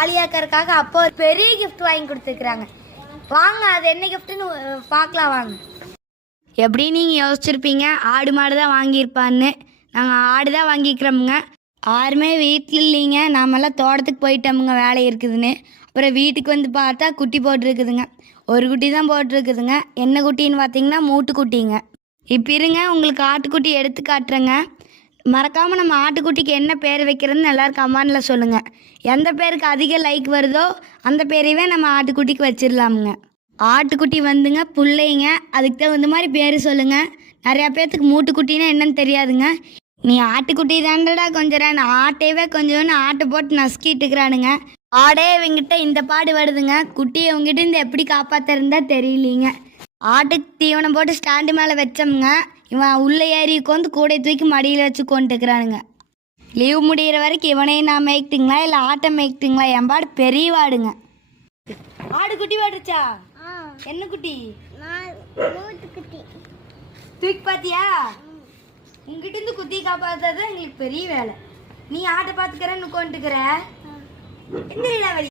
ஆலியாக்கருக்காக அப்போ ஒரு பெரிய கிஃப்ட் வாங்கி கொடுத்துருக்குறாங்க. வாங்க அது என்ன கிஃப்ட்னு பார்க்கலாம் வாங்க. எப்படி நீங்கள் யோசிச்சிருப்பீங்க ஆடு மாடு தான் வாங்கியிருப்பான்னு. நாங்கள் ஆடு தான் வாங்கிக்கிறோமுங்க. யாருமே வீட்டில் இல்லைங்க. நாமெல்லாம் தோட்டத்துக்கு போயிட்டோமுங்க வேலை இருக்குதுன்னு. அப்புறம் வீட்டுக்கு வந்து பார்த்தா குட்டி போட்டிருக்குதுங்க. ஒரு குட்டி தான் போட்டிருக்குதுங்க. என்ன குட்டின்னு பார்த்தீங்கன்னா மூட்டுக்குட்டிங்க. இப்போ இருங்க உங்களுக்கு ஆட்டுக்குட்டி எடுத்து காட்டுறேங்க. மறக்காமல் நம்ம ஆட்டுக்குட்டிக்கு என்ன பேர் வைக்கிறதுன்னு எல்லோரும் கமெண்டில் சொல்லுங்கள். எந்த பேருக்கு அதிக லைக் வருதோ அந்த பேரையே நம்ம ஆட்டுக்குட்டிக்கு வச்சிடலாமுங்க. ஆட்டுக்குட்டி வந்துங்க பிள்ளைங்க, அதுக்கு தகுந்த மாதிரி பேர் சொல்லுங்கள். நிறையா பேர்த்துக்கு மூட்டுக்குட்டின்னா என்னன்னு தெரியாதுங்க. நீ ஆட்டுக்குட்டி தாண்டடா கொஞ்சம் ஆட்டையவே கொஞ்சோன்னு ஆட்டை போட்டு நசுக்கிட்டுக்கிறானுங்க. ஆடே இவங்கிட்ட இந்த பாடு வருதுங்க. குட்டியை இவங்ககிட்ட இந்த எப்படி காப்பாற்றுறதா தெரியலீங்க. ஆட்டுக்கு தீவனம் போட்டு ஸ்டாண்டு மேலே வச்சோம்ங்க. இவன் உள்ளே ஏறி உட்காந்து கூடை தூக்கி மடியில் வச்சு கொண்டுக்கிறானுங்க. லீவ் முடிகிற வரைக்கும் இவனையும் நான் மேய்க்கிட்டுங்களா இல்லை ஆட்டை மேய்க்கிட்டுங்களா? என் பாடு பெரிய வாடுங்க. ஆடு குட்டி வாடுச்சா? என்ன குட்டி? தூக்கி பாத்தியா? உங்ககிட்ட இருந்து குத்தி காப்பாத்துறது எங்களுக்கு பெரிய வேலை. நீ ஆட்டை பார்த்துக்கிறேன்னு கொண்டுக்கிற. எந்திரிடா வெளியே.